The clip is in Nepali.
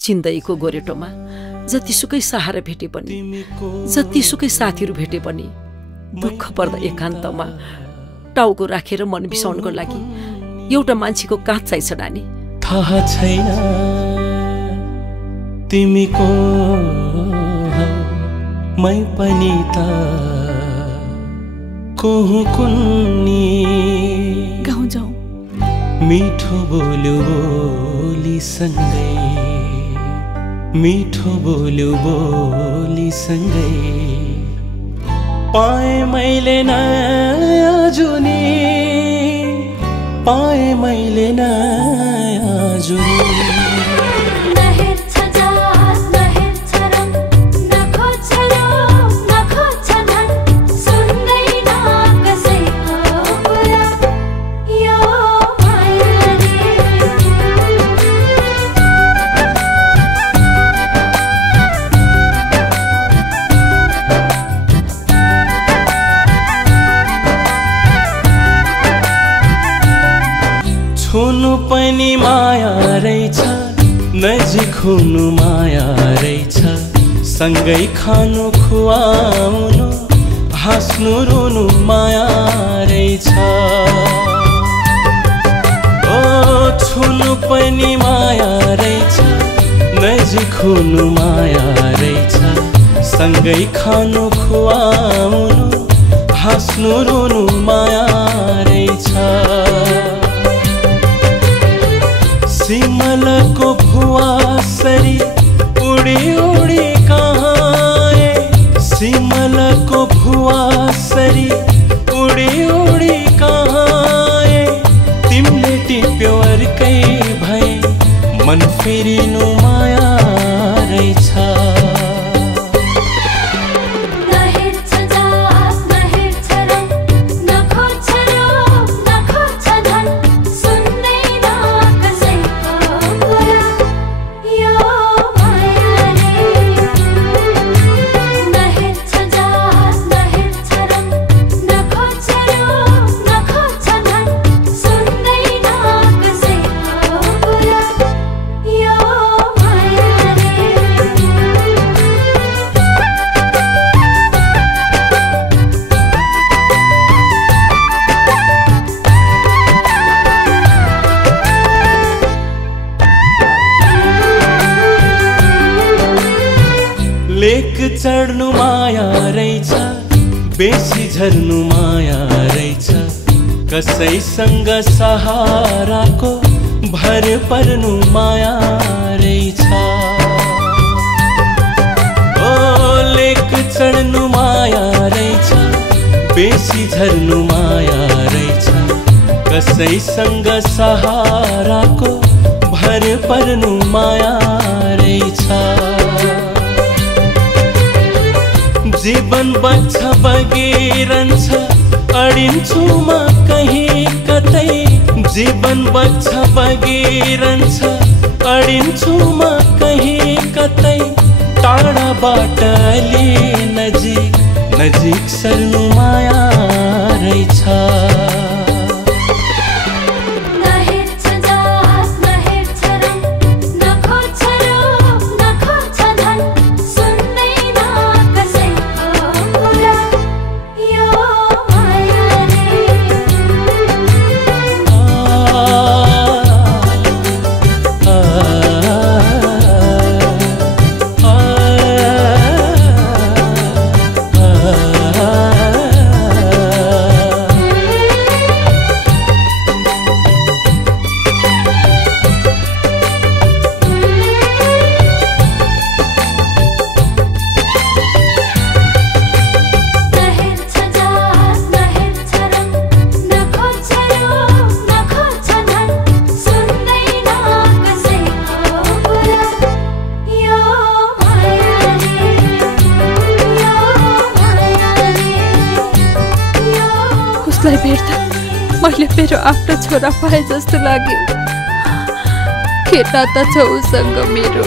जिन्दगीको गोरेटोमा जतिसुकै सहारा भेटे पनि, जतिसुकै साथीहरू भेटे पनि, दुःख पर्दा एकान्तमा टाउको राखेर मन बिसाउनको लागि एउटा मान्छेको काँध चाहिन्छ नानी। थाहा छैन तिमी को हौ, मै पनि त को हुँ कुन्नी। गाउँ जाउँ। मिठो बोल्यो बोली सँगै, मिठो बोल्यो बोली सँगै पाए मैले नयाँ जुनी, पाए मैले नयाँ जुनी। छुनु पनि माया रहेछ, नजिक हुनु माया रहेछ, सँगै खानु खुवाउनु हाँस्नु रुनु माया रहेछ। ओ छुनु पनि माया रहेछ, नजिक हुनु माया रहेछ, सँगै खानु खुवाउनु हाँस्नु रुनु माया रहेछ। सिमलको भुवा सरी उडी उडी कहाँ, सिमलको भुवा सरी उडी उडी कहाँ, तिमीले टिप्यो अर्कै भए मन फेरिनु माया रहेछ। लेक चढ्नु माया रहेछ, बेसी झर्नु माया रहेछ, कसैसँग सहाराको भर पर्नु माया रहेछ। ओ लेक चढ्नु माया रहेछ, बेसी झर्नु माया रहेछ, कसैसँग सहाराको भर पर्नु माया रहेछ। जीवन बग्छ बगिरहन्छ, अडिन्छु म कहीँ कतै, जीवन बग्छ बगिरहन्छ, अडिन्छु म कहीँ कतै, टाढाबाट अलि नजिक नजिक सर्नु माया रहेछ। उसलाई भेट्दा मैले मेरो आफ्नो छोरा पाए जस्तो लाग्यो। केटा त छ उसँग मेरो।